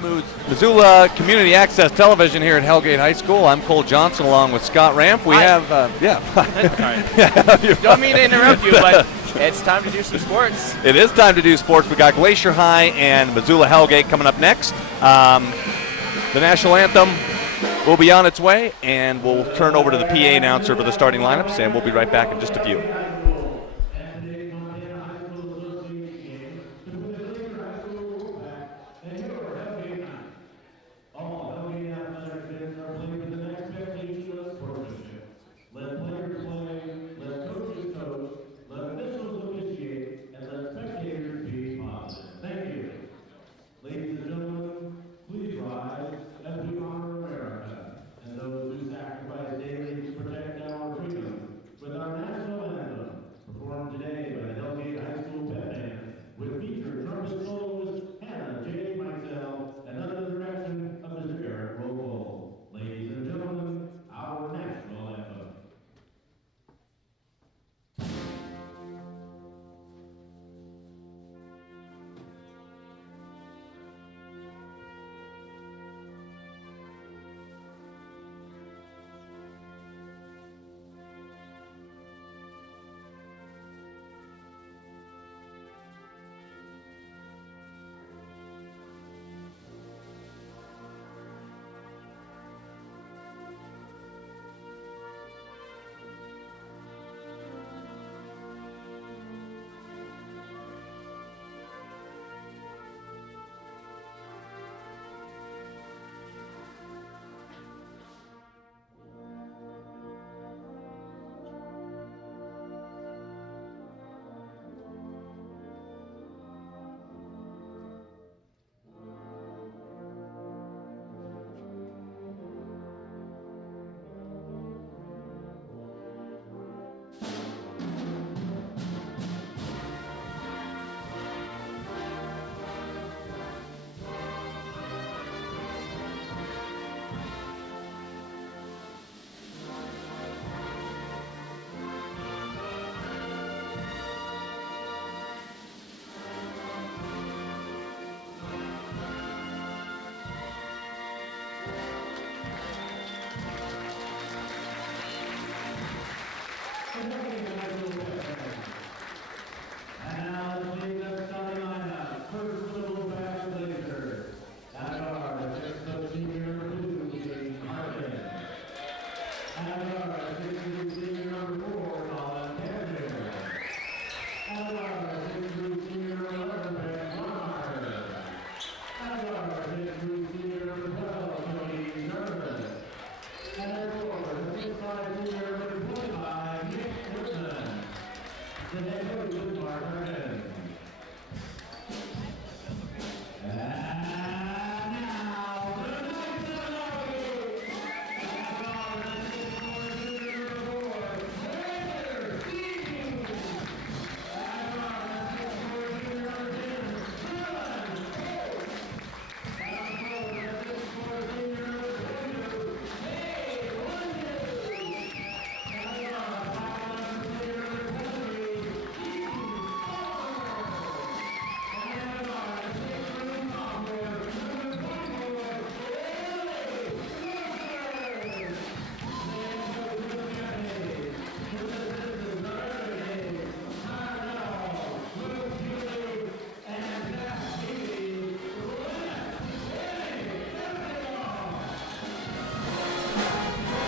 Missoula Community Access Television here at Hellgate High School. I'm Cole Johnson along with Scott Ramp. We have, Sorry. Don't mean to interrupt you, but it's time to do some sports. It is time to do sports. We got Glacier High and Missoula Hellgate coming up next. The national anthem will be on its way, and we'll turn over to the PA announcer for the starting lineups, and we'll be right back in just a few.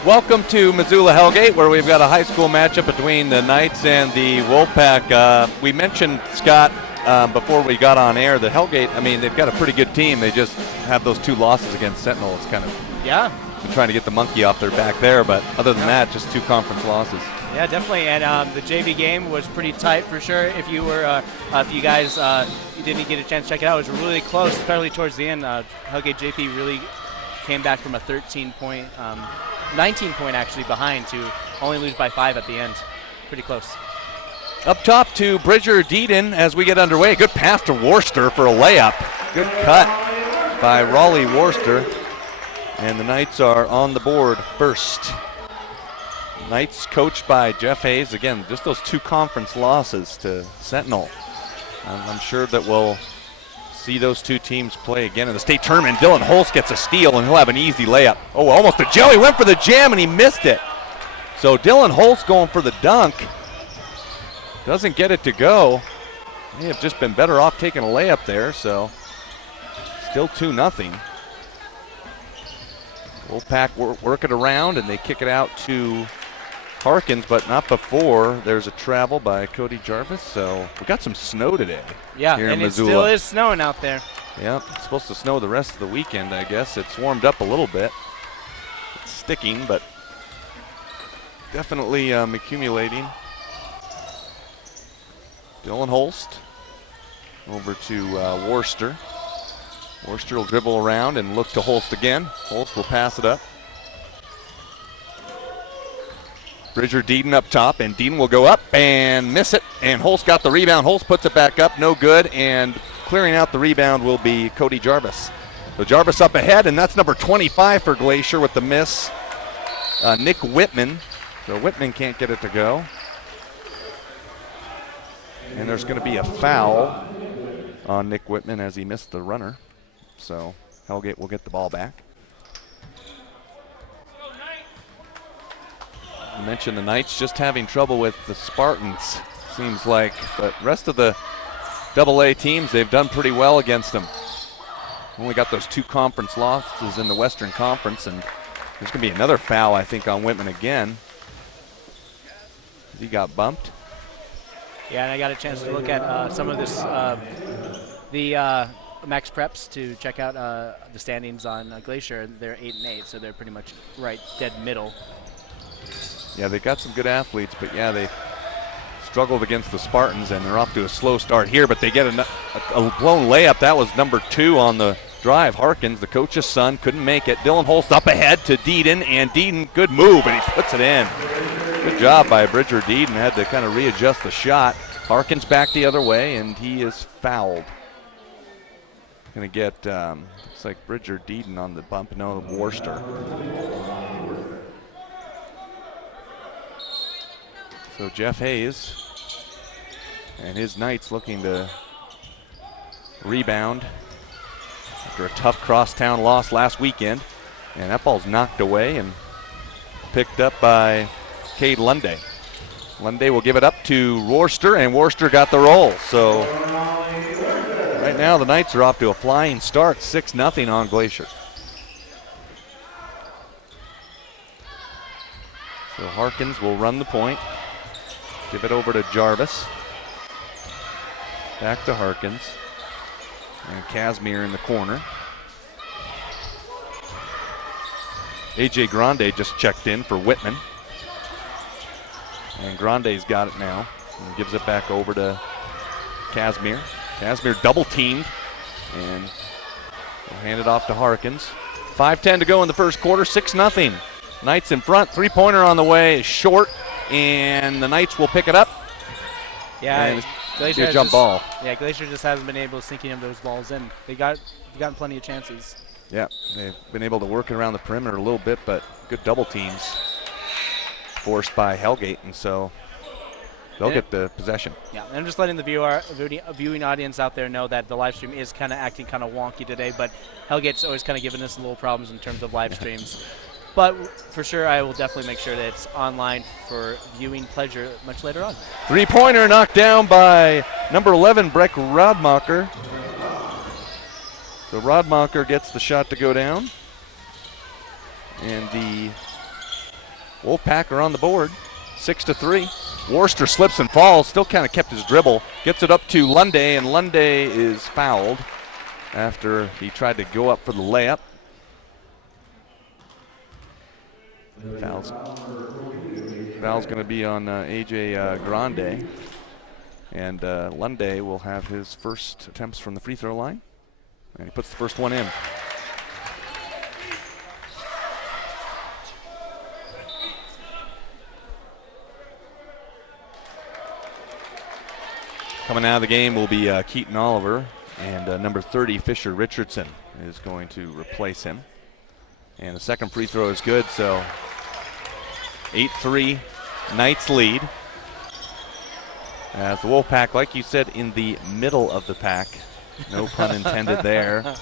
Welcome to Missoula Hellgate, where we've got a high school matchup between the Knights and the Wolfpack. We mentioned, Scott, before we got on air, that Hellgate, I mean, they've got a pretty good team. They just have those 2 losses against Sentinel. It's kind of trying to get the monkey off their back there, but other than that, just 2 conference losses. Yeah, definitely, and the JV game was pretty tight for sure. If you were, if you guys you didn't get a chance to check it out, it was really close, especially towards the end. Hellgate JP really came back from a 13-point 19-point actually behind to only lose by 5 at the end. Pretty close. Up top to Bridger Deedon as we get underway. Good pass to Worcester for a layup. Good cut by Raleigh Worcester. And the Knights are on the board first. Knights coached by Jeff Hayes. Again, just those 2 conference losses to Sentinel. I'm sure that we'll see those two teams play again in the state tournament. Dylan Holst gets a steal, and he'll have an easy layup. Oh, almost a Joe. He went for the jam, and he missed it. So Dylan Holst going for the dunk. Doesn't get it to go. May have just been better off taking a layup there, so still 2-0. Wolfpack work it around, and they kick it out to Harkins, but not before there's a travel by Cody Jarvis. So we got some snow today. Yeah, here and in it Missoula. still is snowing out there. Yeah, it's supposed to snow the rest of the weekend, I guess. It's warmed up a little bit. It's sticking, but definitely accumulating. Dylan Holst over to Worcester. Worcester will dribble around and look to Holst again. Holst will pass it up. Bridger Deeden up top, and Deeden will go up and miss it. And Holst got the rebound. Holst puts it back up, no good. And clearing out the rebound will be Cody Jarvis. So Jarvis up ahead, and that's number 25 for Glacier with the miss. Nick Whitman. So Whitman can't get it to go. And there's going to be a foul on Nick Whitman as he missed the runner. So Hellgate will get the ball back. I mentioned the Knights just having trouble with the Spartans, seems like. But rest of the AA teams, they've done pretty well against them. Only got those 2 conference losses in the Western Conference, and there's going to be another foul, I think, on Whitman again. He got bumped. Yeah, and I got a chance to look at some of this, the Max Preps to check out the standings on Glacier. They're 8-8, so they're pretty much right dead middle. Yeah, they got some good athletes, but yeah, they struggled against the Spartans, and they're off to a slow start here, but they get a blown layup. That was number 2 on the drive. Harkins, the coach's son, couldn't make it. Dylan Holst up ahead to Deeden, and Deeden, good move, and he puts it in. Good job by Bridger Deeden. Had to kind of readjust the shot. Harkins back the other way, and he is fouled. Going to get, looks like Bridger Deeden on the bump. No, Worcester. So Jeff Hayes and his Knights looking to rebound after a tough crosstown loss last weekend. And that ball's knocked away and picked up by Cade Lunday. Lunday will give it up to Worcester, and Worcester got the roll. So right now the Knights are off to a flying start, 6-0 on Glacier. So Harkins will run the point. Give it over to Jarvis. Back to Harkins. And Casimir in the corner. AJ Grande just checked in for Whitman. And Grande's got it now. And gives it back over to Casimir. Casimir double teamed. And will hand it off to Harkins. 5:10 to go in the first quarter, 6-0. Knights in front, 3-pointer on the way, short. And the Knights will pick it up. Yeah, Glacier a jump ball. Yeah, Glacier just hasn't been able to sink any of those balls in. They've gotten plenty of chances. Yeah, they've been able to work it around the perimeter a little bit, but good double teams forced by Hellgate, and so they'll get the possession. Yeah, and I'm just letting the viewing audience out there know that the live stream is kind of acting kind of wonky today, but Hellgate's always kind of giving us a little problems in terms of live streams. But for sure, I will definitely make sure that it's online for viewing pleasure much later on. 3-pointer knocked down by number 11, Breck Rodmacher. So Rodmacher gets the shot to go down. And the Wolfpack are on the board, 6-3. Worcester slips and falls, still kind of kept his dribble. Gets it up to Lunday, and Lunday is fouled after he tried to go up for the layup. Foul's going to be on AJ Grande, and Lunday will have his first attempts from the free throw line, and he puts the first one in. Coming out of the game will be Keaton Oliver, and number 30 Fisher Richardson is going to replace him. And the second free throw is good, so 8-3, Knights lead. As the Wolfpack, like you said, in the middle of the pack No pun intended there.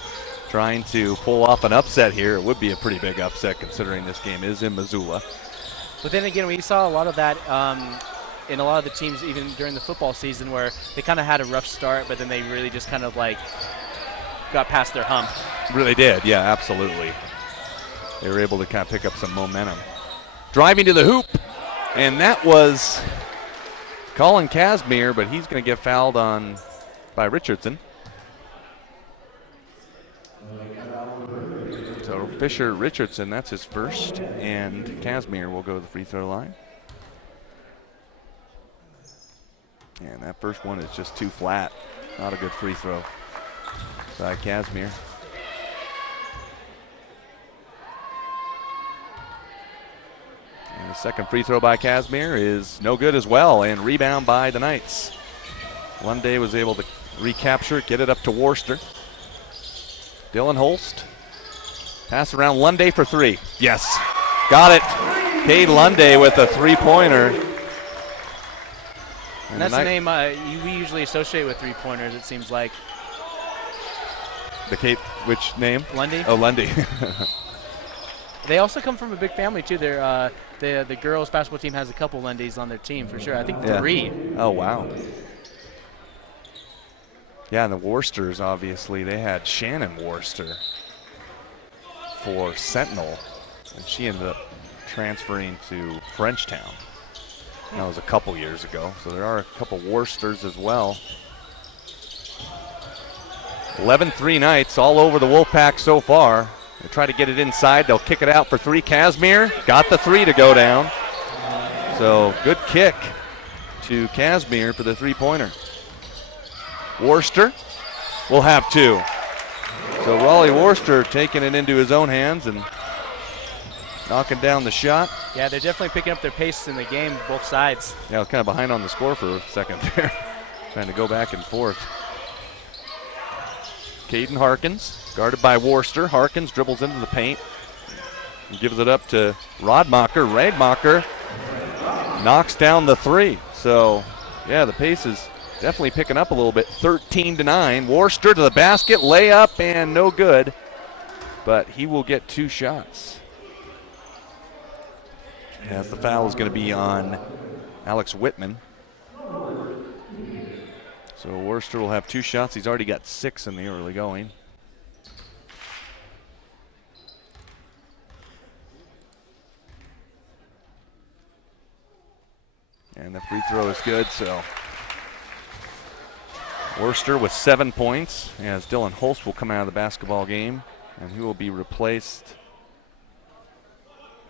Trying to pull off an upset here. It would be a pretty big upset considering this game is in Missoula. But then again, we saw a lot of that in a lot of the teams even during the football season where they kind of had a rough start, but then they really just kind of like got past their hump. Really did, yeah, absolutely. They were able to kind of pick up some momentum. Driving to the hoop, and that was Colin Casimir, but he's going to get fouled on by Richardson. So Fisher Richardson, that's his first, and Casimir will go to the free throw line. And that first one is just too flat. Not a good free throw by Casimir. And the second free throw by Casimir is no good as well, and rebound by the Knights. Lunday was able to recapture, get it up to Worcester. Dylan Holst. Pass around Lunday for three. Yes, got it. Cade Lunday with a three-pointer. And that's the name we usually associate with three-pointers, it seems like. The Cade, which name? Lundy. Oh, Lundy. They also come from a big family, too. They're, the girls' basketball team has a couple Lundys on their team, for sure. I think 3. Yeah. Oh, wow. Yeah, and the Worcesters, obviously, they had Shannon Worcester for Sentinel, and she ended up transferring to Frenchtown. That was a couple years ago, so there are a couple Worcesters as well. 11-3 Knights all over the Wolfpack so far. They try to get it inside. They'll kick it out for three. Casimir got the three to go down. So good kick to Casimir for the three-pointer. Worcester will have two. So Raleigh Worcester taking it into his own hands and knocking down the shot. Yeah, they're definitely picking up their pace in the game, both sides. Yeah, I was kind of behind on the score for a second there. Trying to go back and forth. Caden Harkins, guarded by Worcester. Harkins dribbles into the paint and gives it up to Rodmacher. Radmacher knocks down the three. So, yeah, the pace is definitely picking up a little bit. 13-9. Worcester to the basket, layup, and no good. But he will get two shots. As the foul is going to be on Alex Whitman. So Worcester will have two shots. He's already got 6 in the early going. And the free throw is good, so Worcester with 7 points, as Dylan Holst will come out of the basketball game, and he will be replaced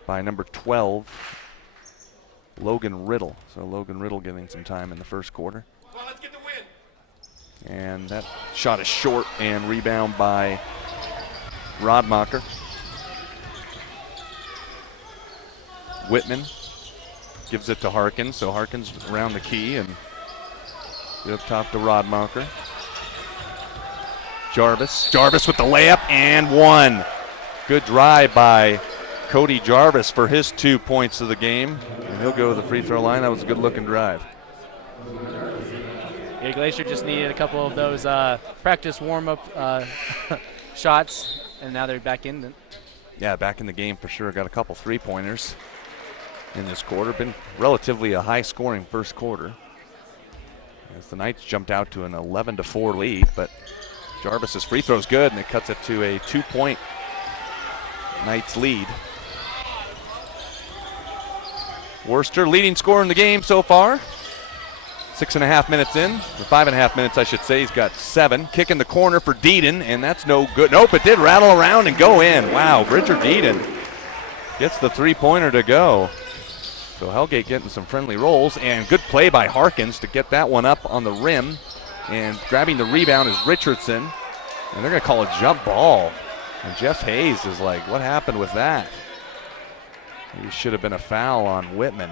by number 12, Logan Riddle. So Logan Riddle getting some time in the first quarter. Come on, let's get the win. And that shot is short, and rebound by Rodmacher. Whitman gives it to Harkins, so Harkins around the key and get up top to Rodmacher. Jarvis with the layup and one. Good drive by Cody Jarvis for his 2 points of the game, and he'll go to the free throw line. That was a good looking drive. Yeah, Glacier just needed a couple of those practice warm-up shots, and now they're back in. Yeah, back in the game for sure. Got a couple three-pointers in this quarter. Been relatively a high-scoring first quarter, as the Knights jumped out to an 11-4 lead, but Jarvis's free throw's good, and it cuts it to a 2-point Knights lead. Worcester leading scorer in the game so far. 6.5 minutes in, or 5.5 minutes, I should say. He's got 7. Kick in the corner for Deedon, and that's no good. Nope, it did rattle around and go in. Wow, Richard Deedon gets the three-pointer to go. So Hellgate getting some friendly rolls, and good play by Harkins to get that one up on the rim. And grabbing the rebound is Richardson, and they're going to call a jump ball. And Jeff Hayes is like, what happened with that? Maybe should have been a foul on Whitman.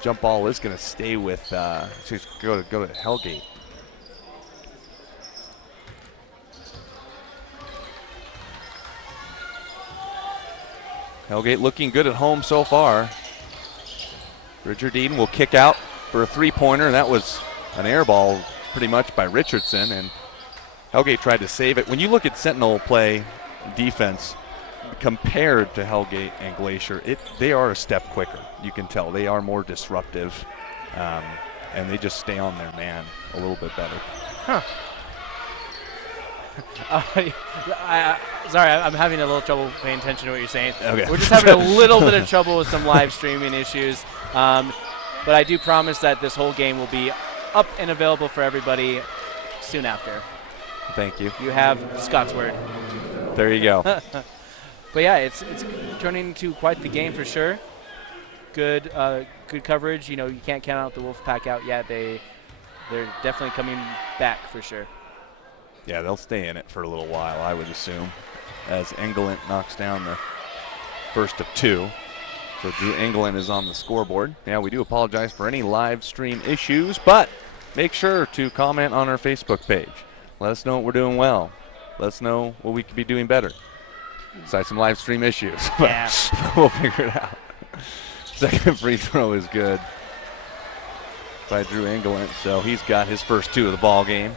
Jump ball is going to stay with, go to Hellgate. Hellgate looking good at home so far. Richard Deedon will kick out for a three-pointer, and that was an air ball pretty much by Richardson, and Hellgate tried to save it. When you look at Sentinel play defense compared to Hellgate and Glacier, they are a step quicker. You can tell they are more disruptive, and they just stay on their man a little bit better. Huh. Sorry, I'm having a little trouble paying attention to what you're saying. Okay. We're just having a little bit of trouble with some live streaming issues. But I do promise that this whole game will be up and available for everybody soon after. Thank you. You have Scott's word. There you go. But yeah, it's turning into quite the game for sure. Good coverage. You know, you can't count out the Wolfpack out yet. They're definitely coming back for sure. Yeah, they'll stay in it for a little while, I would assume, as Engelent knocks down the first of two. So Drew Engelent is on the scoreboard. Yeah, we do apologize for any live stream issues, but make sure to comment on our Facebook page. Let us know what we're doing well. Let us know what we could be doing better. Besides some live stream issues. Yeah. We'll figure it out. Second free throw is good by Drew Engelent, so he's got his first two of the ball game.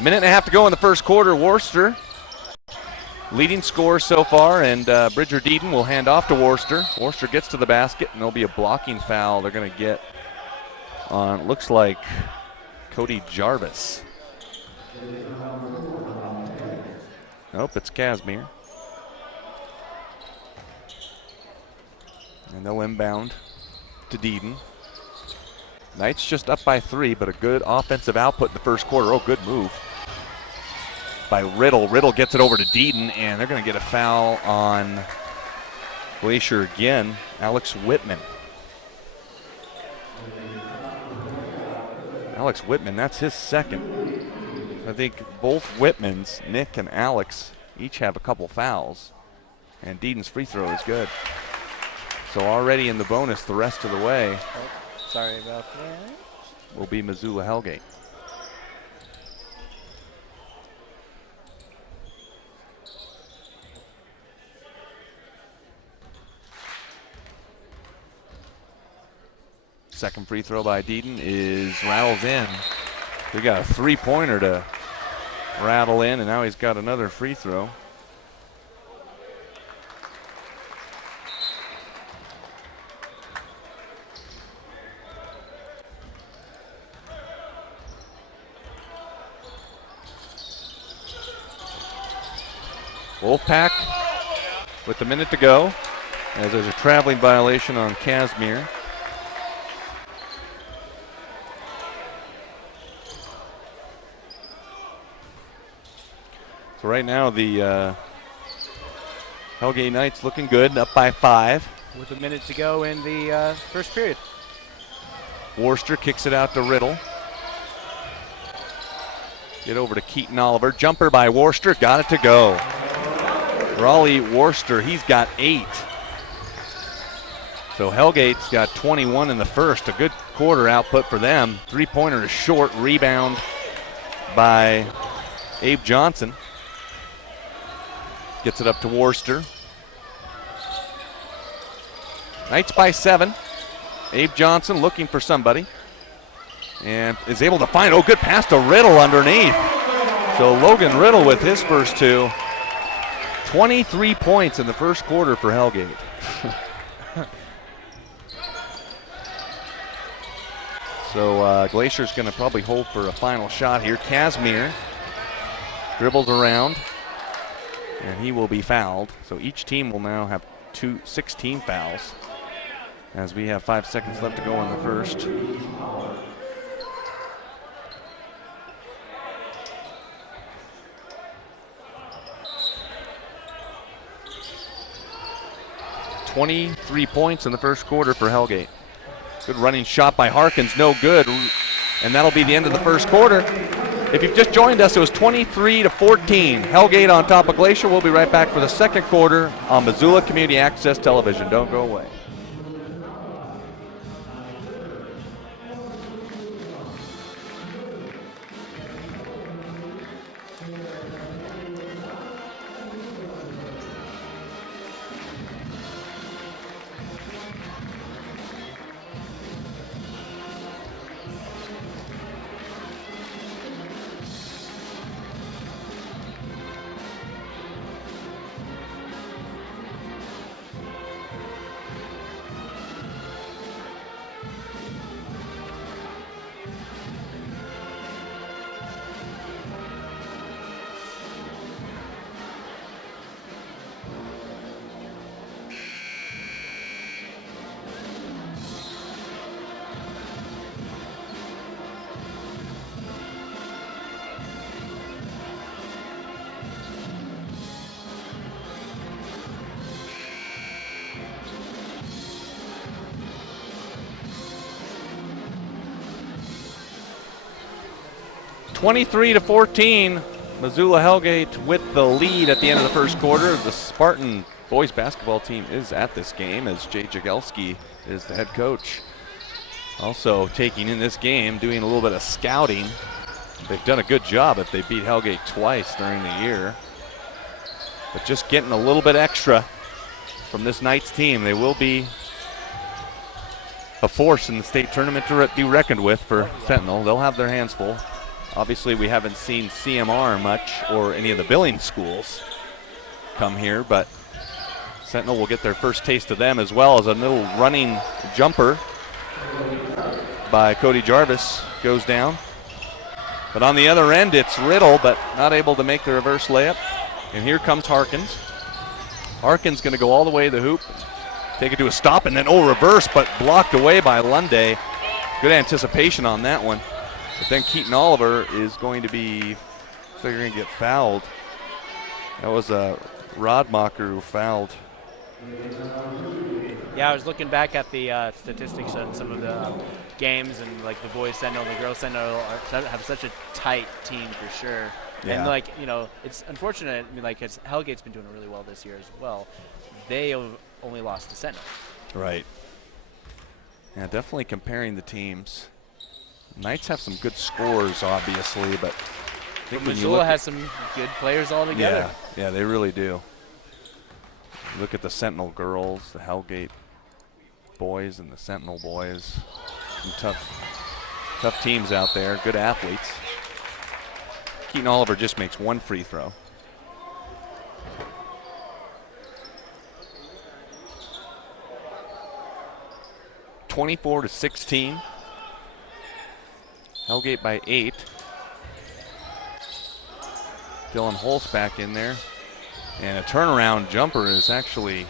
Minute and a half to go in the first quarter. Worcester leading scorer so far, and Bridger Deaton will hand off to Worcester. Worcester gets to the basket, and there'll be a blocking foul they're going to get on, looks like, Cody Jarvis. Nope, it's Casimir. And they'll inbound to Deaton. Knights just up by 3, but a good offensive output in the first quarter. Oh, good move by Riddle. Riddle gets it over to Deaton, and they're going to get a foul on Glacier again. Alex Whitman. Alex Whitman, that's his second. I think both Whitmans, Nick and Alex, each have a couple fouls. And Deaton's free throw is good. So already in the bonus the rest of the way. Oh, sorry about that. Will be Missoula Hellgate. Second free throw by Deaton rattles in. We got a three-pointer to rattle in, and now he's got another free throw. Wolfpack with a minute to go, as there's a traveling violation on Casimir. So right now the Hellgate Knights looking good, up by 5. With a minute to go in the first period. Worcester kicks it out to Riddle. Get over to Keaton Oliver. Jumper by Worcester, got it to go. Raleigh Worcester, he's got 8. So Hellgate's got 21 in the first. A good quarter output for them. Three-pointer is short. Rebound by Abe Johnson. Gets it up to Worcester. Knights by 7. Abe Johnson looking for somebody. And is able to find, good pass to Riddle underneath. So Logan Riddle with his first 2. 23 points in the first quarter for Hellgate. So Glacier's going to probably hold for a final shot here. Casimir dribbles around, and he will be fouled. So each team will now have 16 fouls, as we have 5 seconds left to go in the first. .23 points in the first quarter for Hellgate. Good running shot by Harkins, no good. And that'll be the end of the first quarter. If you've just joined us, it was 23-14. Hellgate on top of Glacier. We'll be right back for the second quarter on Missoula Community Access Television. Don't go away. 23-14. Missoula Hellgate with the lead at the end of the first quarter. The Spartan boys basketball team is at this game as Jay Jagelski is the head coach. Also taking in this game, doing a little bit of scouting. They've done a good job if they beat Hellgate twice during the year. But just getting a little bit extra from this Knights team. They will be a force in the state tournament to be reckoned with for Sentinel. They'll have their hands full. Obviously, we haven't seen CMR much or any of the Billings schools come here, but Sentinel will get their first taste of them, as well as a little running jumper by Cody Jarvis goes down. But on the other end, it's Riddle, but not able to make the reverse layup. And here comes Harkins. Harkins going to go all the way to the hoop, take it to a stop, and then, reverse, but blocked away by Lunday. Good anticipation on that one. But then Keaton Oliver is going to be figuring to get fouled. That was Rodmacher who fouled. Yeah, I was looking back at the statistics on some of the games, and like the boys Sentinel and the girls Sentinel have such a tight team for sure. Yeah. And it's unfortunate. I mean, Hellgate's been doing really well this year as well. They only lost to Sentinel. Right. Yeah, definitely comparing the teams. Knights have some good scores, obviously, but I think Missoula has some good players all together. Yeah, they really do. Look at the Sentinel girls, the Hellgate boys, and the Sentinel boys. Some tough teams out there, good athletes. Keaton Oliver just makes one free throw. (24-16). Hellgate by 8. Dylan Holtz back in there. And a turnaround jumper is actually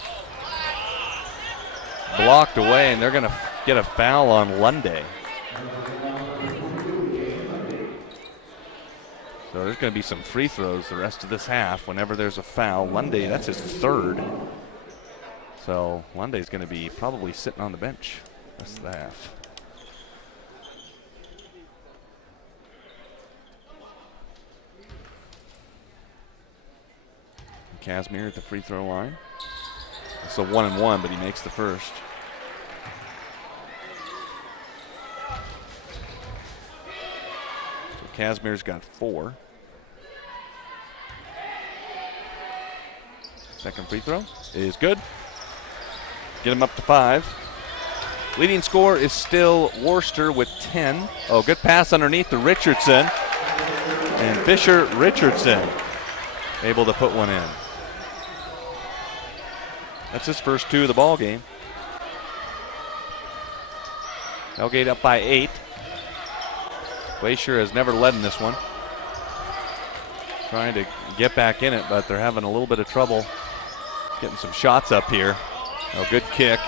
blocked away, and they're going to get a foul on Lunday. So there's going to be some free throws the rest of this half whenever there's a foul. Lunday, that's his third. So Lunday's going to be probably sitting on the bench the rest of the half. Casimir at the free throw line. It's a 1-and-1, but he makes the first. So Casimir's got 4. Second free throw is good. Get him up to 5. Leading scorer is still Worcester with 10. Oh, good pass underneath to Richardson. And Fisher Richardson able to put one in. That's his first 2 of the ball game. Hellgate up by 8. Glacier has never led in this one. Trying to get back in it, but they're having a little bit of trouble getting some shots up here. Oh, good kick.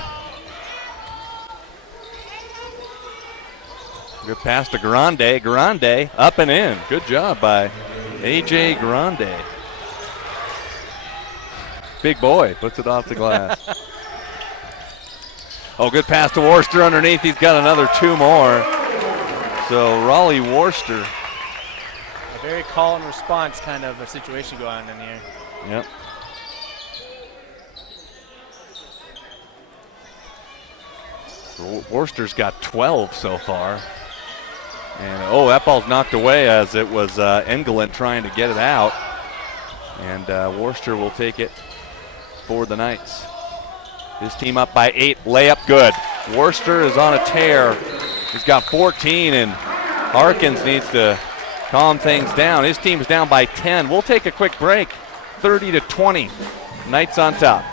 Good pass to Grande. Grande up and in. Good job by A.J. Grande. Big boy puts it off the glass. Oh, good pass to Worcester underneath. He's got another 2 more. So Raleigh Worcester. A very call and response kind of a situation going on in here. Yep. So Worcester's got 12 so far. And that ball's knocked away as it was Engelland trying to get it out. And Worcester will take it for the Knights. His team up by 8, layup good. Worcester is on a tear. He's got 14, and Harkins needs to calm things down. His team's down by 10. We'll take a quick break. 30-20. Knights on top.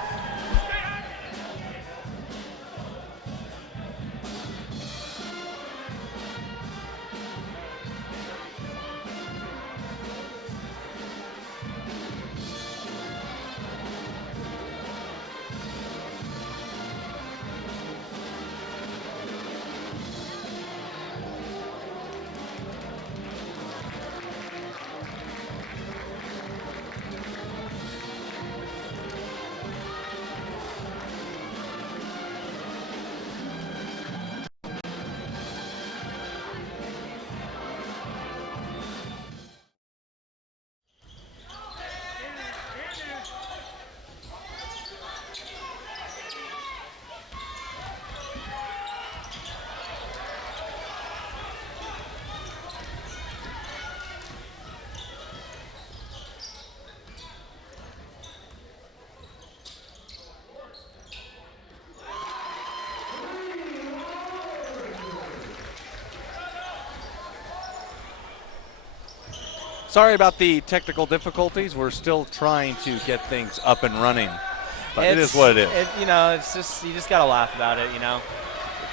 Sorry about the technical difficulties. We're still trying to get things up and running. But it is what it is. It's just, you just got to laugh about it,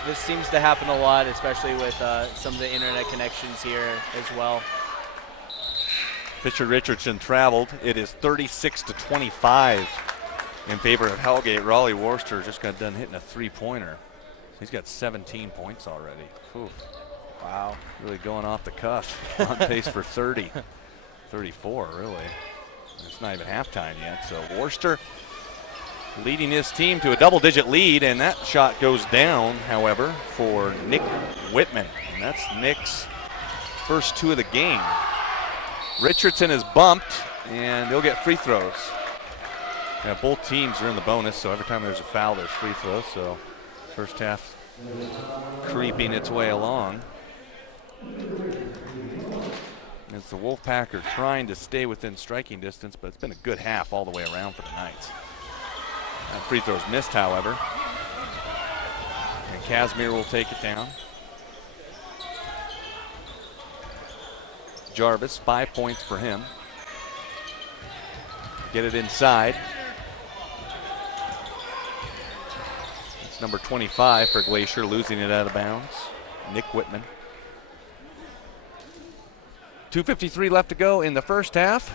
This seems to happen a lot, especially with some of the internet connections here as well. Fisher Richardson traveled. It is 36-25 in favor of Hellgate. Raleigh Worcester just got done hitting a three-pointer. He's got 17 points already. Whew. Wow. Really going off the cuff. On pace for 30. 34, really. It's not even halftime yet. So Worcester leading his team to a double-digit lead, and that shot goes down, however, for Nick Whitman. And that's Nick's first two of the game. Richardson is bumped, and they'll get free throws. Yeah, both teams are in the bonus, so every time there's a foul, there's free throws. So first half creeping its way along. As the Wolfpack are trying to stay within striking distance, but it's been a good half all the way around for the Knights. That free throw's missed, however. And Casimir will take it down. Jarvis, 5 points for him. Get it inside. It's number 25 for Glacier, losing it out of bounds. Nick Whitman. 2:53 left to go in the first half.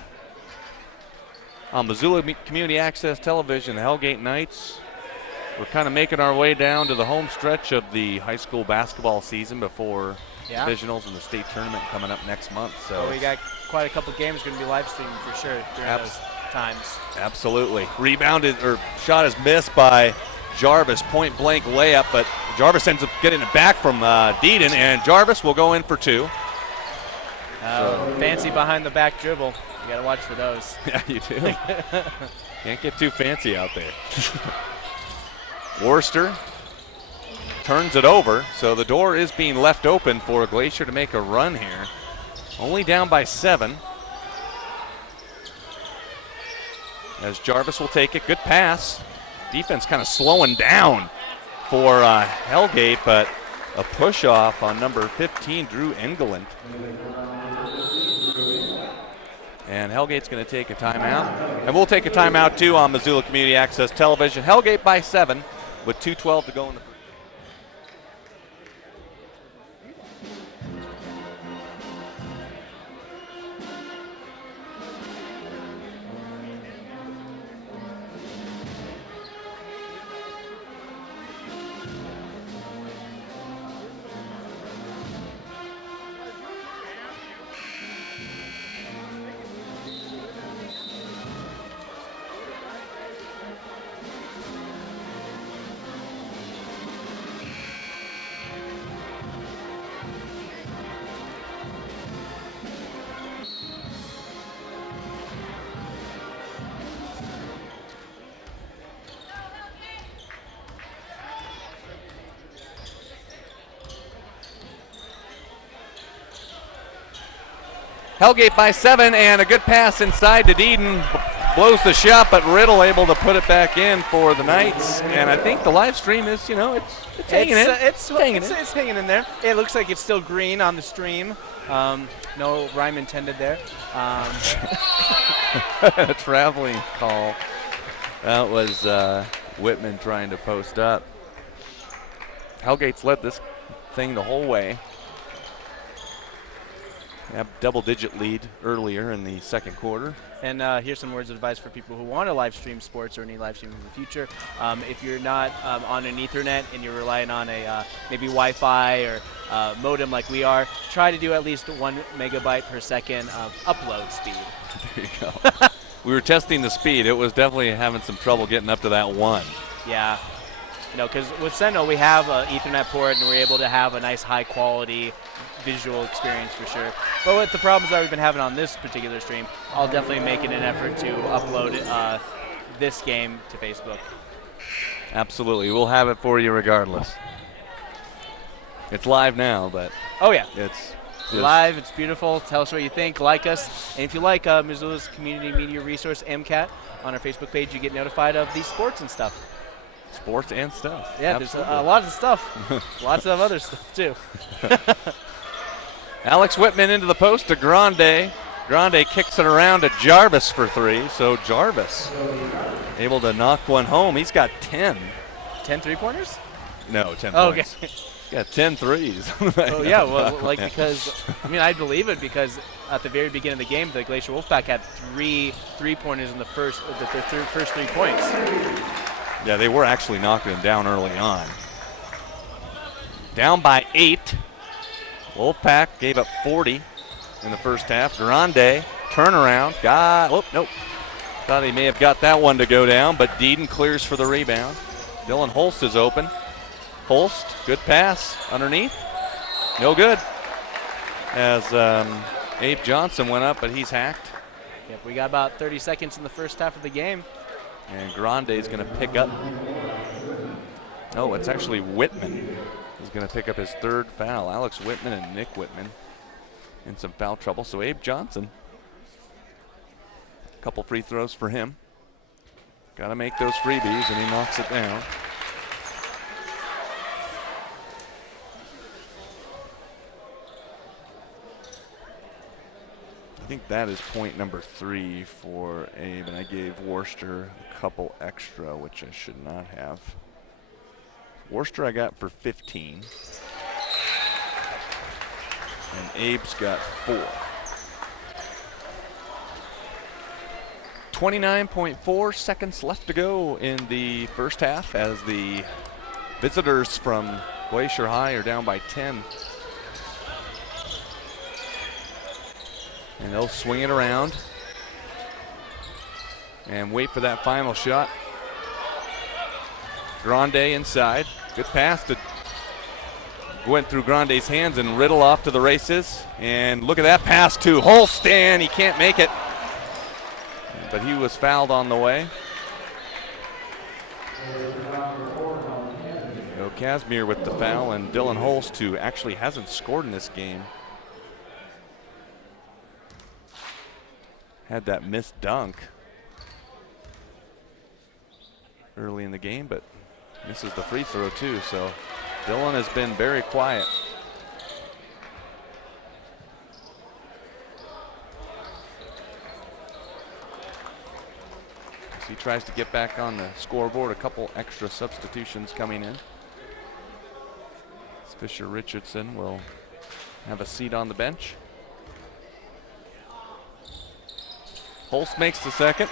On Missoula Community Access Television, the Hellgate Knights, we're kind of making our way down to the home stretch of the high school basketball season before divisionals and the state tournament coming up next month. So we got quite a couple games going to be live streamed for sure during those times. Absolutely. Rebounded, or shot is missed by Jarvis, point blank layup, but Jarvis ends up getting it back from Deedon, and Jarvis will go in for two. Fancy behind the back dribble. You got to watch for those. Yeah, you do. Can't get too fancy out there. Worcester turns it over, so the door is being left open for Glacier to make a run here. Only down by 7. As Jarvis will take it, good pass. Defense kind of slowing down for Hellgate, but a push off on number 15, Drew Engeland. And Hellgate's going to take a timeout. And we'll take a timeout too on Missoula Community Access Television. Hellgate by 7 with 2:12 to go in the first. Hellgate by 7, and a good pass inside to Deedon. Blows the shot, but Riddle able to put it back in for the Knights. And I think the live stream is, it's hanging in. It's hanging in there. It looks like it's still green on the stream. No rhyme intended there. A traveling call. That was Whitman trying to post up. Hellgate's led this thing the whole way. Have double-digit lead earlier in the second quarter. And here's some words of advice for people who want to live stream sports or any live stream in the future. If you're not on an Ethernet and you're relying on a maybe Wi-Fi or modem like we are, try to do at least 1 megabyte per second of upload speed. There you go. We were testing the speed. It was definitely having some trouble getting up to that 1. Yeah. Because with Sentinel, we have an Ethernet port, and we're able to have a nice high-quality visual experience for sure. But with the problems that we've been having on this particular stream, I'll definitely make it an effort to upload this game to Facebook. Absolutely. We'll have it for you regardless. It's live now, but oh yeah, it's live. It's beautiful. Tell us what you think. Like us. And if you like Missoula's Community Media Resource, MCAT, on our Facebook page, you get notified of the sports and stuff. Sports and stuff. Yeah, absolutely. There's a lot of stuff. Lots of other stuff, too. Alex Whitman into the post to Grande. Grande kicks it around to Jarvis for 3. So Jarvis able to knock one home. He's got 10. 10 3-pointers? No, 10 Okay. points. He's got 10 threes. Oh, yeah, well, like, because, I mean, I believe it because at the very beginning of the game, the Glacier Wolfpack had 3 3-pointers in the first 3 points. Yeah, they were actually knocking him down early on. Down by 8. Wolfpack gave up 40 in the first half. Grande, turnaround, nope. Thought he may have got that one to go down, but Deedon clears for the rebound. Dylan Holst is open. Holst, good pass underneath. No good. As Abe Johnson went up, but he's hacked. Yep, we got about 30 seconds in the first half of the game. And Grande is going to pick up. Oh, it's actually Whitman who's going to pick up his 3rd foul. Alex Whitman and Nick Whitman in some foul trouble. So Abe Johnson, a couple free throws for him. Got to make those freebies, and he knocks it down. I think that is point number 3 for Abe, and I gave Worcester a couple extra, which I should not have. Worcester I got for 15. And Abe's got 4. 29.4 seconds left to go in the first half as the visitors from Glacier High are down by 10. And they'll swing it around and wait for that final shot. Grande inside. Good pass to went through Grande's hands, and Riddle off to the races. And look at that pass to Holstan. He can't make it, but he was fouled on the way. So Casimir with the foul, and Dylan Holst, who actually hasn't scored in this game, had that missed dunk early in the game, but misses the free throw too. So Dylan has been very quiet. As he tries to get back on the scoreboard, a couple extra substitutions coming in. Fisher Richardson will have a seat on the bench. Holst makes the second.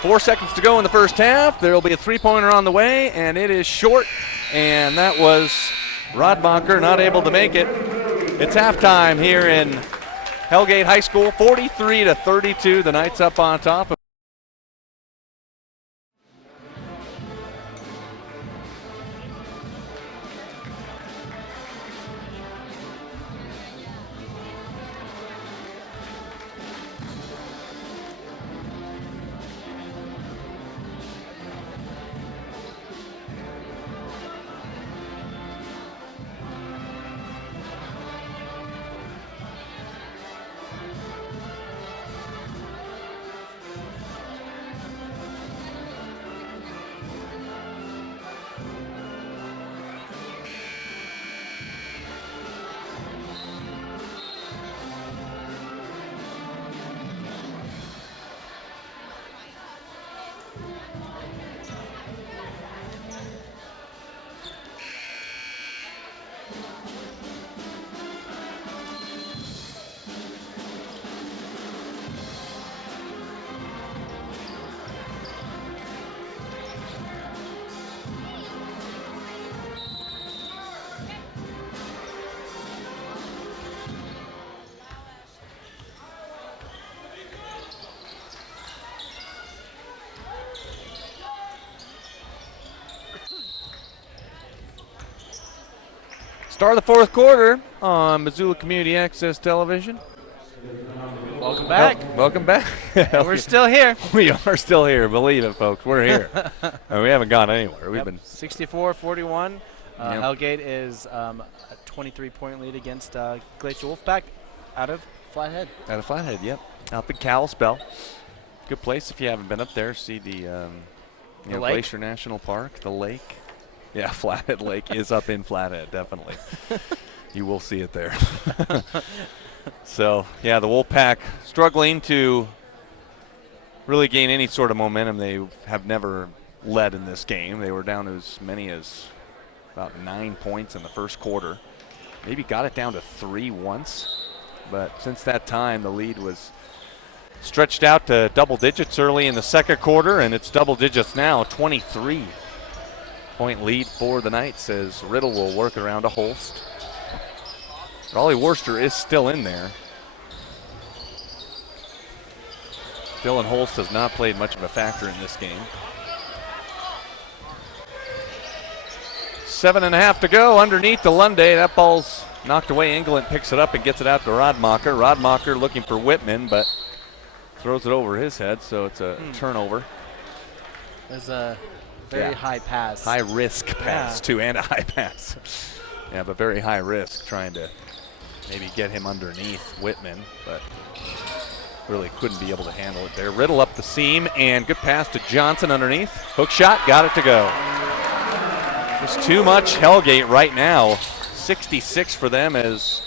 4 seconds to go in the first half. There will be a 3-pointer on the way, and it is short. And that was Rodmacher, not able to make it. It's halftime here in Hellgate High School, 43-32. The Knights up on top. Start of the fourth quarter on Missoula Community Access Television. Welcome back. Welcome back. We're still here. We are still here. Believe it, folks. We're here. We haven't gone anywhere. We've been 64-41. Hellgate is a 23-point lead against Glacier Wolfpack out of Flathead. Out of Flathead, yep. Up in Kalispell. Good place if you haven't been up there. See the Glacier National Park, the lake. Yeah, Flathead Lake is up in Flathead, definitely. You will see it there. So, yeah, the Wolfpack struggling to really gain any sort of momentum. They have never led in this game. They were down to as many as about 9 points in the first quarter. Maybe got it down to 3 once. But since that time, the lead was stretched out to double digits early in the second quarter, and it's double digits now, 23-point lead for the Knights as Riddle will work around to Holst. Raleigh Worcester is still in there. Dylan Holst has not played much of a factor in this game. 7.5 to go underneath to Lunday. That ball's knocked away. England picks it up and gets it out to Rodmacher. Rodmacher looking for Whitman, but throws it over his head, so it's a turnover. There's a very high pass. High risk pass, too, and a high pass. Yeah, but very high risk trying to maybe get him underneath Whitman, but really couldn't be able to handle it there. Riddle up the seam, and good pass to Johnson underneath. Hook shot, got it to go. Just too much Hellgate right now. 66 for them as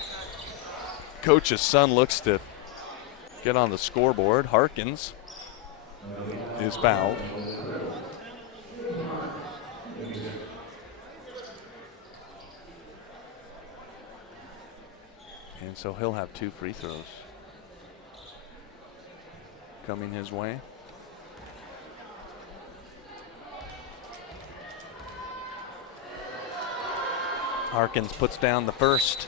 coach's son looks to get on the scoreboard. Harkins is fouled. And so he'll have 2 free throws coming his way. Harkins puts down the first.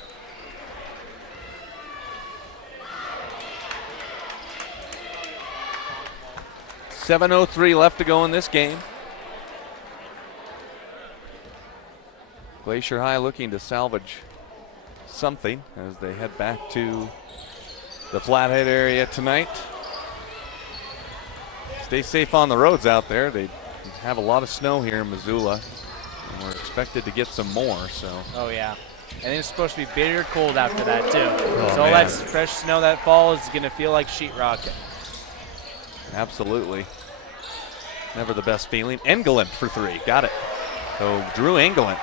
.703 left to go in this game. Glacier High looking to salvage something as they head back to the Flathead area tonight. Stay safe on the roads out there. They have a lot of snow here in Missoula, and we're expected to get some more. So. Oh yeah, and it's supposed to be bitter cold after that too. Oh, so all man. that fresh snow that falls is gonna feel like sheetrock. Absolutely. Never the best feeling. Engelland for 3, got it. So Drew Engelland.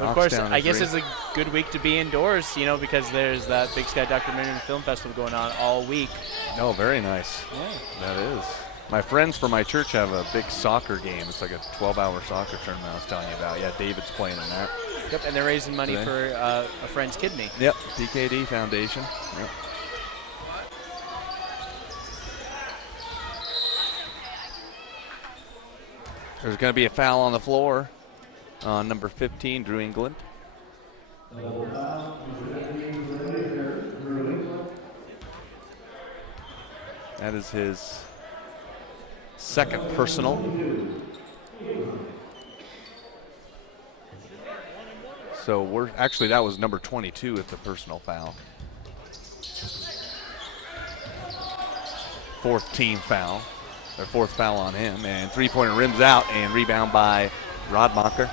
Of course, I guess it's a good week to be indoors, you know, because there's that Big Sky Documentary and Film Festival going on all week. Oh, very nice. Yeah. That is. My friends from my church have a big soccer game. It's like a 12-hour soccer tournament I was telling you about. Yeah, David's playing in that. Yep, and they're raising money Today. for a friend's kidney. Yep, PKD Foundation. Yep. There's going to be a foul on the floor on number 15, Drew England. That is his second personal. So we're actually, that was number 22 at the personal foul. 4th team foul, their 4th foul on him, and 3-pointer rims out and rebound by Rodmacher.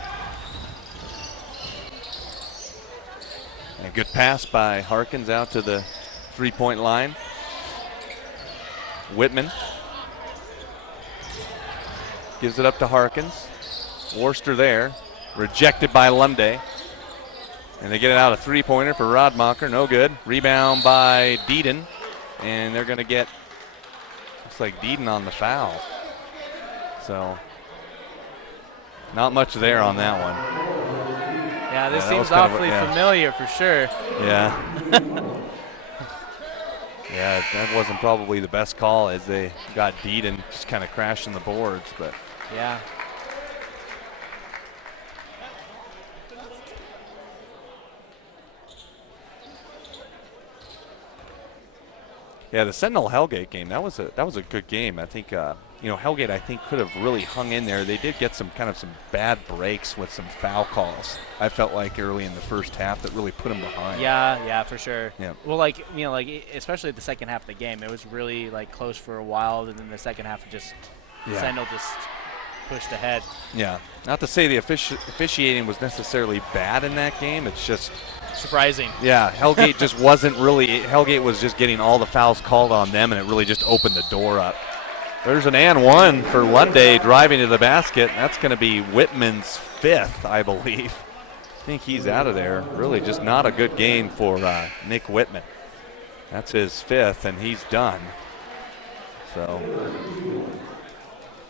And good pass by Harkins out to the 3-point line. Whitman gives it up to Harkins. Worcester there, rejected by Lunday. And they get it out a 3-pointer for Rodmacher, no good. Rebound by Deedon, and they're gonna get, looks like Deedon on the foul. So, not much there on that one. Yeah, this seems awfully familiar for sure. Yeah. Yeah, that wasn't probably the best call as they got Deedon just kind of crashing the boards, but. Yeah. Yeah, the Sentinel Hellgate game, that was a good game. I think Hellgate I think could have really hung in there. They did get some bad breaks with some foul calls. I felt like early in the first half that really put them behind. Yeah, for sure. Yeah. Well, especially at the second half of the game, it was really close for a while, and then the second half Sentinel just pushed ahead. Yeah. Not to say the officiating was necessarily bad in that game. It's just surprising. Yeah, Hellgate just wasn't really. Hellgate was just getting all the fouls called on them, and it really just opened the door up. There's an and one for Lunday driving to the basket. That's going to be Whitman's 5th, I believe. think he's out of there. Really just not a good game for Nick Whitman. That's his 5th, and he's done. So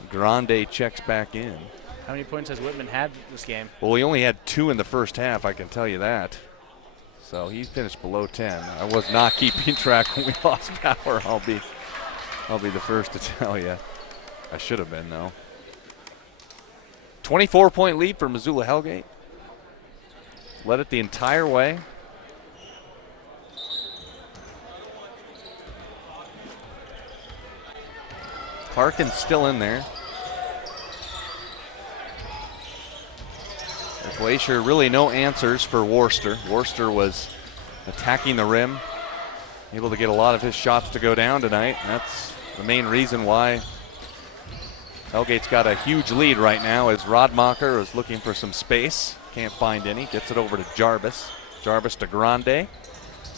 Grande checks back in. How many points has Whitman had this game? Well, he only had 2 in the first half, I can tell you that. So he finished below 10. I was not keeping track when we lost power. I'll be the first to tell you. I should have been, though. 24-point lead for Missoula Hellgate. Led it the entire way. Harkin's still in there. Glacier, really no answers for Worcester. Worcester was attacking the rim, able to get a lot of his shots to go down tonight. That's the main reason why Hellgate's got a huge lead right now, as Rodmacher is looking for some space. Can't find any. Gets it over to Jarvis. Jarvis to Grande.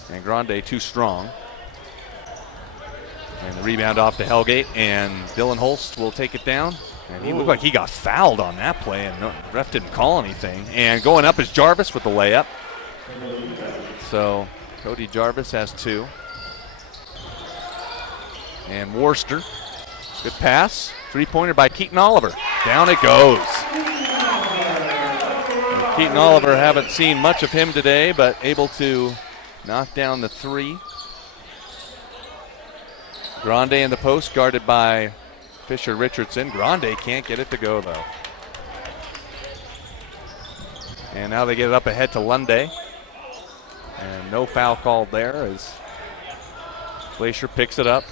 And Grande too strong. And the rebound off to Hellgate, and Dylan Holst will take it down. And he looked like he got fouled on that play, and the ref didn't call anything. And going up is Jarvis with the layup. So Cody Jarvis has 2. And Worcester, good pass. 3-pointer by Keaton Oliver. Down it goes. And Keaton Oliver, haven't seen much of him today, but able to knock down the 3. Grande in the post, guarded by Fisher Richardson. Grande can't get it to go, though. And now they get it up ahead to Lunde. And no foul called there as Glacier picks it up.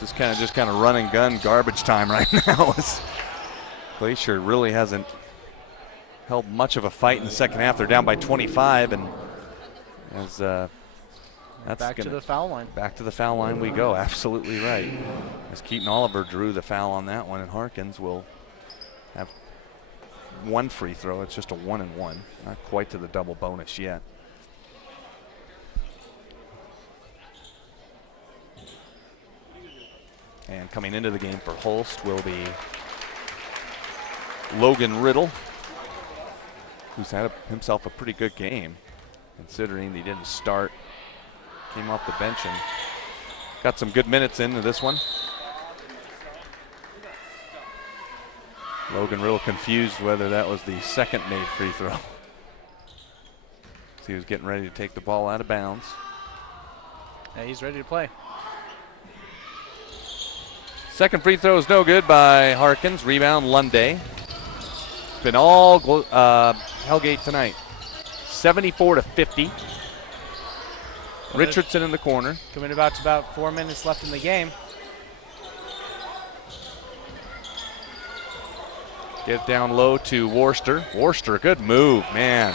This is just kind of run and gun garbage time right now. Glacier really hasn't held much of a fight in the second half. They're down by 25, and as that's back to the foul line. Back to the foul line we go. Absolutely right. As Keaton Oliver drew the foul on that one, and Harkins will have 1 free throw. It's just a 1-and-1. Not quite to the double bonus yet. And coming into the game for Holst will be Logan Riddle, who's had himself a pretty good game, considering he didn't start. Came off the bench and got some good minutes into this one. Logan Riddle confused whether that was the second made free throw. So he was getting ready to take the ball out of bounds. Yeah, he's ready to play. Second free throw is no good by Harkins. Rebound, Lunde. It's been all Hellgate tonight. 74-50. Richardson in the corner. Coming about 4 minutes left in the game. Get it down low to Worcester. Worcester, good move, man.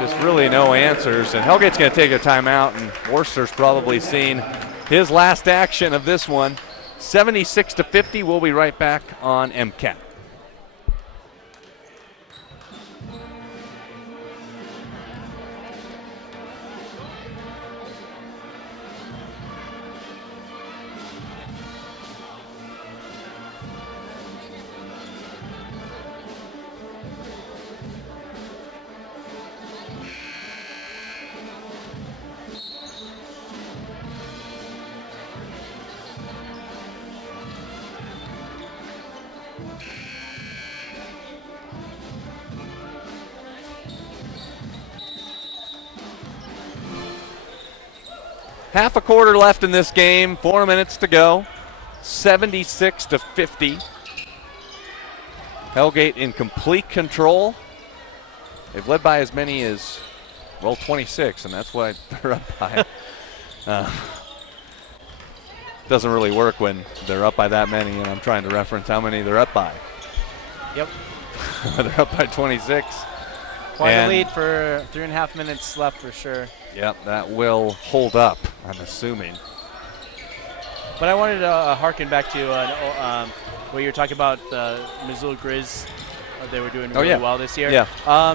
Just really no answers. And Hellgate's going to take a timeout, and Worcester's probably seen his last action of this one. 76-50. We'll be right back on MCAT. Half a quarter left in this game, 4 minutes to go. 76-50. Hellgate in complete control. They've led by as many as, 26, and that's why they're up by. Doesn't really work when they're up by that many, and I'm trying to reference how many they're up by. Yep. They're up by 26. Quite a lead for 3.5 minutes left for sure. Yep, that will hold up, I'm assuming. But I wanted to harken back to what you were talking about, the Missoula Grizz. They were doing really well this year. Yeah. I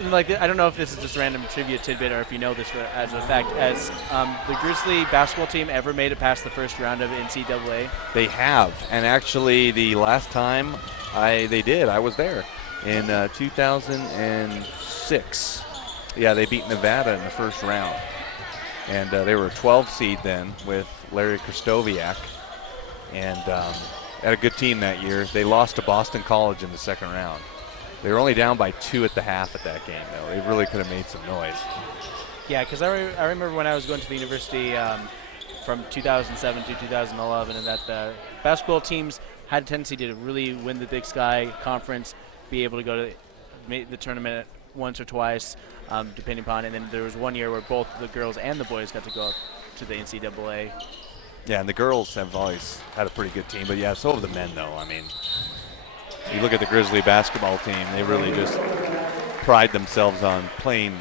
don't know if this is just a random trivia tidbit or if you know this as a fact. Has the Grizzly basketball team ever made it past the first round of NCAA? They have, and actually the last time they did, I was there. in 2006. Yeah, they beat Nevada in the first round. And they were a 12 seed then with Larry Kristoviak. And had a good team that year. They lost to Boston College in the second round. They were only down by 2 at the half at that game, though. They really could have made some noise. Yeah, because I remember when I was going to the university from 2007 to 2011, and that the basketball teams had a tendency to really win the Big Sky Conference, be able to go to the tournament once or twice, depending upon. And then there was one year where both the girls and the boys got to go up to the NCAA. Yeah, and the girls have always had a pretty good team, but yeah, so have the men, though. I mean, you look at the Grizzly basketball team, they really just pride themselves on playing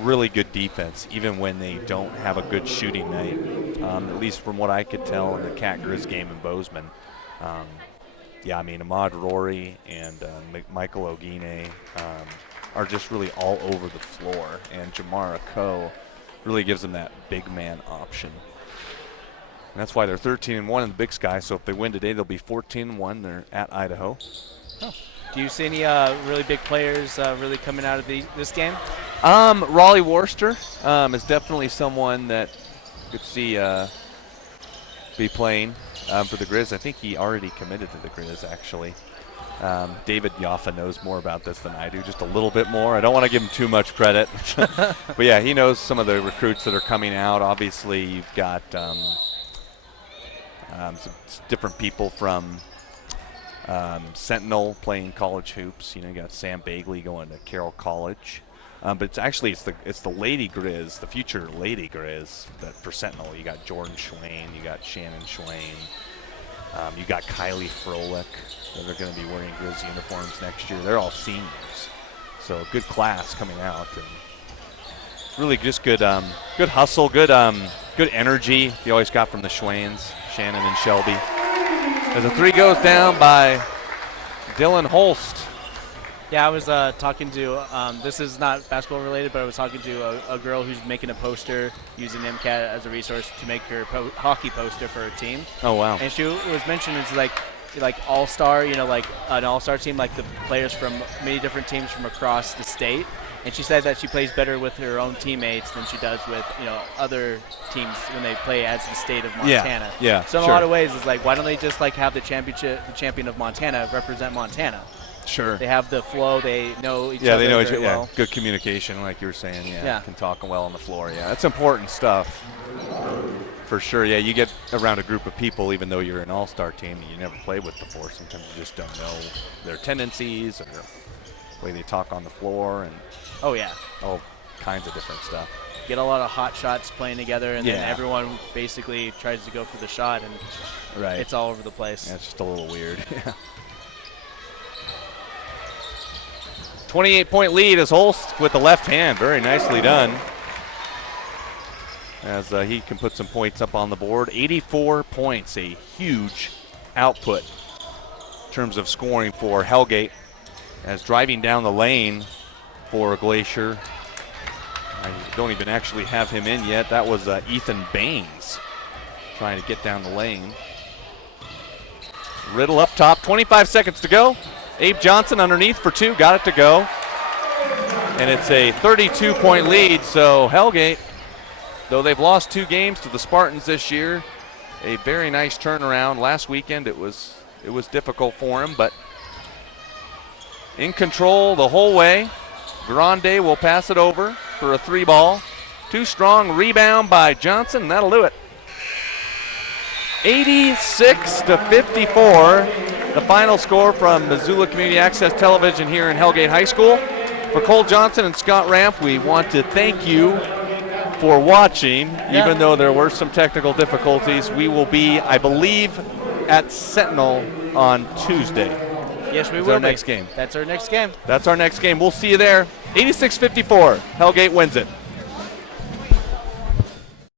really good defense, even when they don't have a good shooting night, at least from what I could tell in the Cat Grizz game in Bozeman. Yeah, I mean, Ahmad Rory and Michael Ogine are just really all over the floor, and Jamara Coe really gives them that big man option. And that's why they're 13-1 in the Big Sky. So if they win today, they'll be 14-1. They're at Idaho. Oh. Do you see any really big players really coming out of this game? Raleigh Worcester is definitely someone that could see be playing for the Grizz. I think he already committed to the Grizz, actually. David Yaffa knows more about this than I do, just a little bit more. I don't want to give him too much credit. But, yeah, he knows some of the recruits that are coming out. Obviously, you've got some different people from Sentinel playing college hoops. You know, you got Sam Bagley going to Carroll College. But it's the Lady Grizz, the future Lady Grizz that for Sentinel. You got Jordan Schwain, you got Shannon Schwain, you got Kylie Froelich that are going to be wearing Grizz uniforms next year. They're all seniors, so a good class coming out, and really just good hustle, good energy you always got from the Schwains, Shannon and Shelby. As a three goes down by Dylan Holst. Yeah, I was talking to, this is not basketball related, but I was talking to a girl who's making a poster using MCAT as a resource to make her hockey poster for her team. Oh, wow. And she was mentioning it's like all-star, you know, like an all-star team, like the players from many different teams from across the state. And she said that she plays better with her own teammates than she does with, you know, other teams when they play as the state of Montana. Yeah, so in a lot of ways, it's like, why don't they just like have the champion of Montana represent Montana? Sure. They have the flow. They know each other. Yeah, they know each other. Well. Yeah, good communication, like you were saying. Yeah, can talk well on the floor. Yeah, that's important stuff. For sure. Yeah, you get around a group of people, even though you're an all-star team that you never played with before. Sometimes you just don't know their tendencies or the way they talk on the floor, and all kinds of different stuff. Get a lot of hot shots playing together, and then everyone basically tries to go for the shot, and it's all over the place. Yeah, it's just a little weird. 28-point lead is Holst with the left hand. Very nicely done. As he can put some points up on the board. 84 points, a huge output in terms of scoring for Hellgate. As driving down the lane for Glacier. I don't even actually have him in yet. That was Ethan Baines trying to get down the lane. Riddle up top, 25 seconds to go. Abe Johnson underneath for two, got it to go. And it's a 32-point lead, so Hellgate, though they've lost 2 games to the Spartans this year, a very nice turnaround. Last weekend it was difficult for them, but in control the whole way. Grande will pass it over for a 3-ball. Too strong, rebound by Johnson, that'll do it. 86-54, the final score from Missoula Community Access Television here in Hellgate High School. For Cole Johnson and Scott Ramp, we want to thank you for watching, even though there were some technical difficulties. We will be, I believe, at Sentinel on Tuesday. Yes, we will. That's our next game. That's our next game. That's our next game. We'll see you there. 86-54, Hellgate wins it.